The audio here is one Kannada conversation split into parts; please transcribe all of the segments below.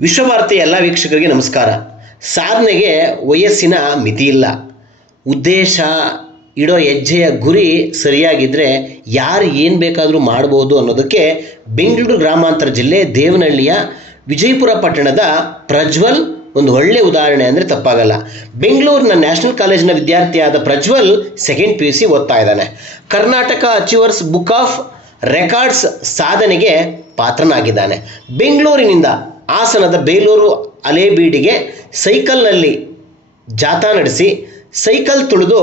ವಿಶ್ವಭಾರತಿ ಎಲ್ಲ ವೀಕ್ಷಕರಿಗೆ ನಮಸ್ಕಾರ. ಸಾಧನೆಗೆ ವಯಸ್ಸಿನ ಮಿತಿ ಇಲ್ಲ. ಉದ್ದೇಶ ಇಡೋ ಹೆಜ್ಜೆಯ ಗುರಿ ಸರಿಯಾಗಿದ್ದರೆ ಯಾರು ಏನು ಬೇಕಾದರೂ ಮಾಡ್ಬೋದು ಅನ್ನೋದಕ್ಕೆ ಬೆಂಗಳೂರು ಗ್ರಾಮಾಂತರ ಜಿಲ್ಲೆ ದೇವನಹಳ್ಳಿಯ ವಿಜಯಪುರ ಪಟ್ಟಣದ ಪ್ರಜ್ವಲ್ ಒಂದು ಒಳ್ಳೆ ಉದಾಹರಣೆ ಅಂದರೆ ತಪ್ಪಾಗಲ್ಲ. ಬೆಂಗಳೂರಿನ ನ್ಯಾಷನಲ್ ಕಾಲೇಜಿನ ವಿದ್ಯಾರ್ಥಿಯಾದ Prajwal second P U C ಓದ್ತಾ ಇದ್ದಾನೆ. Karnataka achievers book of records ಸಾಧನೆಗೆ ಪಾತ್ರನಾಗಿದ್ದಾನೆ. ಬೆಂಗಳೂರಿನಿಂದ ಹಾಸನದ ಬೇಲೂರು ಅಲೆಬೀಡಿಗೆ ಸೈಕಲ್ನಲ್ಲಿ ಜಾಥಾ ನಡೆಸಿ ಸೈಕಲ್ ತುಳಿದು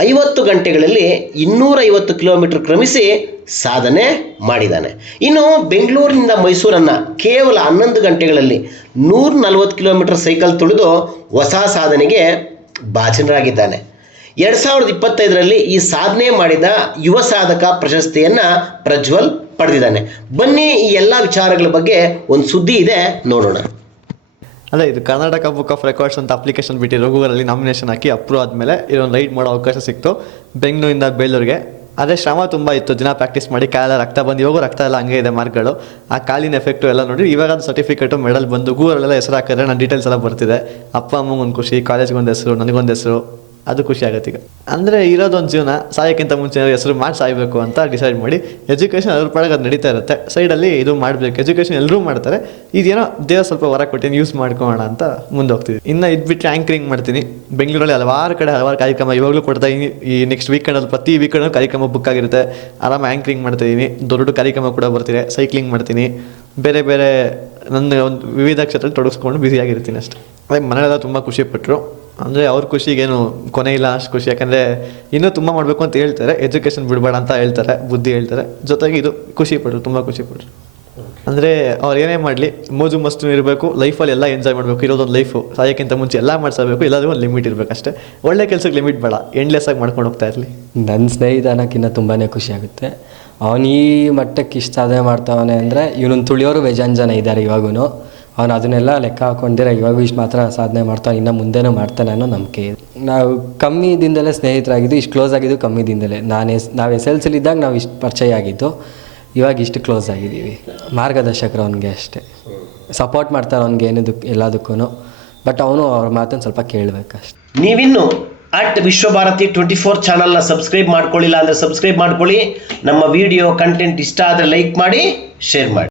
ಐವತ್ತು ಗಂಟೆಗಳಲ್ಲಿ ಇನ್ನೂರೈವತ್ತು ಕಿಲೋಮೀಟರ್ ಕ್ರಮಿಸಿ ಸಾಧನೆ ಮಾಡಿದ್ದಾನೆ. ಇನ್ನು ಬೆಂಗಳೂರಿನಿಂದ ಮೈಸೂರನ್ನು ಕೇವಲ ಹನ್ನೊಂದು ಗಂಟೆಗಳಲ್ಲಿ ನೂರ ನಲವತ್ತು ಕಿಲೋಮೀಟರ್ ಸೈಕಲ್ ತುಳಿದು ಹೊಸ ಸಾಧನೆಗೆ ಭಾಜನರಾಗಿದ್ದಾನೆ. ಎರಡು ಸಾವಿರದ ಇಪ್ಪತ್ತೈದರಲ್ಲಿ ಈ ಸಾಧನೆ ಮಾಡಿದ ಯುವ ಸಾಧಕ ಪ್ರಶಸ್ತಿಯನ್ನು ಪ್ರಜ್ವಲ್ ಪಡೆದಿದ್ದಾನೆ. ಬನ್ನಿ ಈ ಎಲ್ಲ ವಿಚಾರಗಳ ಬಗ್ಗೆ ಒಂದು ಸುದ್ದಿ ಇದೆ, ನೋಡೋಣ. ಅದೇ ಇದು ಕರ್ನಾಟಕ ಬುಕ್ ಆಫ್ ರೆಕಾರ್ಡ್ಸ್ ಅಂತ ಅಪ್ಲಿಕೇಶನ್ ಬಿಟ್ಟಿರೋ ಗೂಗಲಲ್ಲಿ ನಾಮಿನೇಷನ್ ಹಾಕಿ ಅಪ್ರೂವ್ ಆದಮೇಲೆ ಇದೊಂದು ರೈಡ್ ಮಾಡೋ ಅವಕಾಶ ಸಿಕ್ತು ಬೆಂಗಳೂರಿಂದ ಬೇಲೂರಿಗೆ. ಅದೇ ಶ್ರಮ ತುಂಬ ಇತ್ತು, ದಿನ ಪ್ರಾಕ್ಟೀಸ್ ಮಾಡಿ ಕಾಲ ರಕ್ತ ಬಂದು, ಇವಾಗೂ ರಕ್ತ ಎಲ್ಲ ಹಂಗೆ ಇದೆ ಮಾರ್ಕ್ಗಳು ಆ ಕಾಲಿನ ಎಫೆಕ್ಟು ಎಲ್ಲ ನೋಡಿ ಇವಾಗ ಅದು ಸರ್ಟಿಫಿಕೇಟು ಮೆಡಲ್ ಬಂದು ಗೂಗಲೆಲ್ಲ ಹೆಸರು ಹಾಕಿದ್ರೆ ನನ್ನ ಡೀಟೇಲ್ಸ್ ಎಲ್ಲ ಬರ್ತಿದೆ. ಅಪ್ಪ ಅಮ್ಮಂಗೆ ಒಂದು ಖುಷಿ ಕಾಲೇಜ್ಗೆ ಒಂದು ಹೆಸರು, ನನಗೊಂದು ಹೆಸರು. ಅದು ಖುಷಿ ಆಗುತ್ತೆ ಈಗ. ಅಂದರೆ ಇರೋದೊಂದು ಜೀವನ ಸಾಯೋಕ್ಕಿಂತ ಮುಂಚೆ ಹೆಸರು ಮಾಡಿ ಸಾಯಬೇಕು ಅಂತ ಡಿಸೈಡ್ ಮಾಡಿ ಎಜುಕೇಷನ್ ಅದ್ರ ಪಳಗೆ ಅದು ನಡೀತಾ ಇರುತ್ತೆ. ಸೈಡಲ್ಲಿ ಇದು ಮಾಡಬೇಕು. ಎಜುಕೇಷನ್ ಎಲ್ಲರೂ ಮಾಡ್ತಾರೆ. ಇದೇನೋ ದೇವ ಸ್ವಲ್ಪ ಹೊರ ಕೊಟ್ಟಿನಿ ಯೂಸ್ ಮಾಡ್ಕೊಳ್ಳೋಣ ಅಂತ ಮುಂದೆ ಹೋಗ್ತೀವಿ ಇನ್ನು ಇದು ಬಿಟ್ಟು ಆ್ಯಂಕರಿಂಗ್ ಮಾಡ್ತೀನಿ. ಬೆಂಗಳೂರಲ್ಲಿ ಹಲವಾರು ಕಡೆ ಹಲವಾರು ಕಾರ್ಯಕ್ರಮ ಇವಾಗಲೂ ಕೊಡ್ತಾ ಈ ನೆಕ್ಸ್ಟ್ ವೀಕೆಂಡಲ್ಲಿ ಪ್ರತಿ ವೀಕೆಂಡ್ ಕಾರ್ಯಕ್ರಮ ಬುಕ್ ಆಗಿರುತ್ತೆ. ಆರಾಮ ಆ್ಯಂಕರಿಂಗ್ ಮಾಡ್ತಾ ಇದೀನಿ. ದೊಡ್ಡ ದೊಡ್ಡ ಕಾರ್ಯಕ್ರಮ ಕೂಡ ಬರ್ತಿದೆ. ಸೈಕ್ಲಿಂಗ್ ಮಾಡ್ತೀನಿ. ಬೇರೆ ಬೇರೆ ನನ್ನ ಒಂದು ವಿವಿಧ ಕ್ಷೇತ್ರದಲ್ಲಿ ತೊಡಗಿಸ್ಕೊಂಡು ಬ್ಯುಸಿಯಾಗಿರ್ತೀನಿ ಅಷ್ಟೇ. ಅದೇ ಮನೆಯೆಲ್ಲ ತುಂಬ ಖುಷಿ ಪಟ್ಟರು ಅಂದರೆ ಅವ್ರ ಖುಷಿಗೇನು ಕೊನೆ ಇಲ್ಲ ಅಷ್ಟು ಖುಷಿ. ಯಾಕಂದರೆ ಇನ್ನೂ ತುಂಬ ಮಾಡಬೇಕು ಅಂತ ಹೇಳ್ತಾರೆ. ಎಜುಕೇಷನ್ ಬಿಡಬೇಡ ಅಂತ ಹೇಳ್ತಾರೆ. ಬುದ್ಧಿ ಹೇಳ್ತಾರೆ. ಜೊತೆಗೆ ಇದು ಖುಷಿ ಪಡ್ರು ತುಂಬ ಖುಷಿ ಪಡ್ರು. ಅಂದರೆ ಅವ್ರು ಏನೇ ಮಾಡಲಿ ಮೋಜು ಮಸ್ತು ಇರಬೇಕು ಲೈಫಲ್ಲಿ ಎಲ್ಲ ಎಂಜಾಯ್ ಮಾಡಬೇಕು ಇರೋದೊಂದು ಲೈಫು ಸಾಯೋಕ್ಕಿಂತ ಮುಂಚೆ ಎಲ್ಲ ಮಾಡಿಸಬೇಕು ಎಲ್ಲದೂ ಒಂದು ಲಿಮಿಟ್ ಇರಬೇಕು ಅಷ್ಟೇ. ಒಳ್ಳೆ ಕೆಲಸಕ್ಕೆ ಲಿಮಿಟ್ ಬೇಡ. ಎಂಡ್ಲೆಸ್ ಆಗಿ ಮಾಡ್ಕೊಂಡು ಹೋಗ್ತಾ ಇರಲಿ. ನನ್ನ ಸ್ನೇಹಿತ ಅನ್ನೋಕ್ಕಿಂತ ತುಂಬಾ ಖುಷಿ ಆಗುತ್ತೆ. ಅವನು ಈ ಮಟ್ಟಕ್ಕೆ ಇಷ್ಟ ಅದೇ ಮಾಡ್ತಾವನೆ ಅಂದರೆ ಇವನೊಂದು ತುಳಿಯೋರು ಬೇಜಾನ್ ಜನ ಇದ್ದಾರೆ ಇವಾಗೂ ಅವನು ಅದನ್ನೆಲ್ಲ ಲೆಕ್ಕ ಹಾಕೊಂಡಿರ ಇವಾಗ ಇಷ್ಟು ಮಾತ್ರ ಸಾಧನೆ ಮಾಡ್ತಾನೆ, ಇನ್ನು ಮುಂದೆನೂ ಮಾಡ್ತಾನೆ ಅನ್ನೋ ನಂಬಿಕೆ ನಾವು ಕಮ್ಮಿ ದಿನದಲ್ಲೇ ಸ್ನೇಹಿತರಾಗಿದ್ದು, ಇಷ್ಟು ಕ್ಲೋಸ್ ಆಗಿದ್ದು ಕಮ್ಮಿ ದಿನದಲ್ಲೇ. ನಾನು ಎಸ್, ನಾವು ಎಸ್ ಎಲ್ ಸಿಲಿದ್ದಾಗ ನಾವು ಇಷ್ಟು ಪರಿಚಯ ಆಗಿದ್ದು, ಇವಾಗ ಇಷ್ಟು ಕ್ಲೋಸ್ ಆಗಿದ್ದೀವಿ. ಮಾರ್ಗದರ್ಶಕರು ಅವನಿಗೆ ಅಷ್ಟೇ. ಸಪೋರ್ಟ್ ಮಾಡ್ತಾರೆ ಅವ್ನಿಗೆ ಏನದಕ್ಕೆ ಎಲ್ಲದಕ್ಕೂ ಬಟ್ ಅವನು ಅವ್ರ ಮಾತನ್ನು ಸ್ವಲ್ಪ ಕೇಳಬೇಕಷ್ಟೆ. ನೀವಿನ್ನು ಅಟ್ ವಿಶ್ವಭಾರತಿ ಟ್ವೆಂಟಿ ಫೋರ್ ಚಾನಲ್ನ ಸಬ್ಸ್ಕ್ರೈಬ್ ಮಾಡ್ಕೊಳ್ಳಿಲ್ಲ ಅಂದರೆ ಸಬ್ಸ್ಕ್ರೈಬ್ ಮಾಡ್ಕೊಳ್ಳಿ. ನಮ್ಮ ವಿಡಿಯೋ ಕಂಟೆಂಟ್ ಇಷ್ಟ ಆದರೆ ಲೈಕ್ ಮಾಡಿ ಶೇರ್ ಮಾಡಿ.